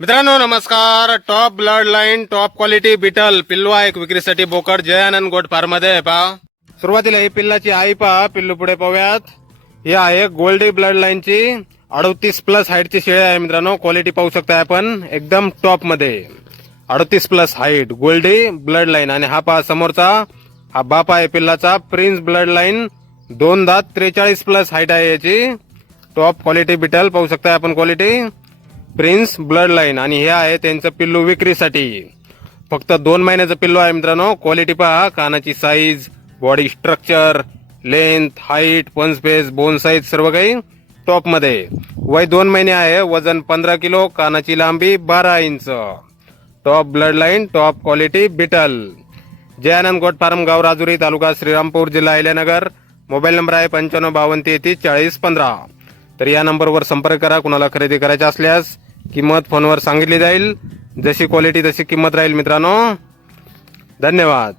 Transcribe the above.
मित्रांनो नमस्कार. Top blood line top quality बिटल पिल्लू एक विक्रीसाठी बोकड जय आनंद गोट फार्म मध्ये आहे. पहा सुरुवातीला ही पिल्लाची आई पहा. पिल्लू पुढे पाहूयात. ही आहे गोल्डी ब्लड लाईनची 38+ हाईटची शेळी आहे. मित्रांनो क्वालिटी पाहू शकता आपण एकदम टॉप मध्ये 38+ हाईट गोल्डी ब्लड लाईन. आणि हा पहा समोरचा हा बाप आहे पिल्लाचा प्रिन्स ब्लड लाईन 2 दात 43+ हाईट आहे याची. टॉप क्वालिटी बिटल पाहू शकता आपण क्वालिटी प्रिन्स ब्लड लाईन. आणि हे आहे त्यांचं पिल्लू विक्रीसाठी. फक्त 2 महिन्याचं पिल्लू आहे मित्रांनो. क्वालिटी पहा कानाची size body structure length height पंचपेस बोन साईज सर्व काही टॉप मध्ये. वय 2 महिने आहे. वजन 15 किलो. कानाची लांबी 12 inch. Top blood line top quality Beetal. Jai Anand goat farm गाव राजुरी तालुका श्रीरामपूर जिल्हा अहिल्यानगर. मोबाईल नंबर आहे 9552334015. तर या नंबरवर संपर्क करा. कुणाला खरेदी करायची असल्यास किंमत फोनवर सांगितली जाईल. जशी क्वालिटी तशी किंमत राहील मित्रांनो. धन्यवाद.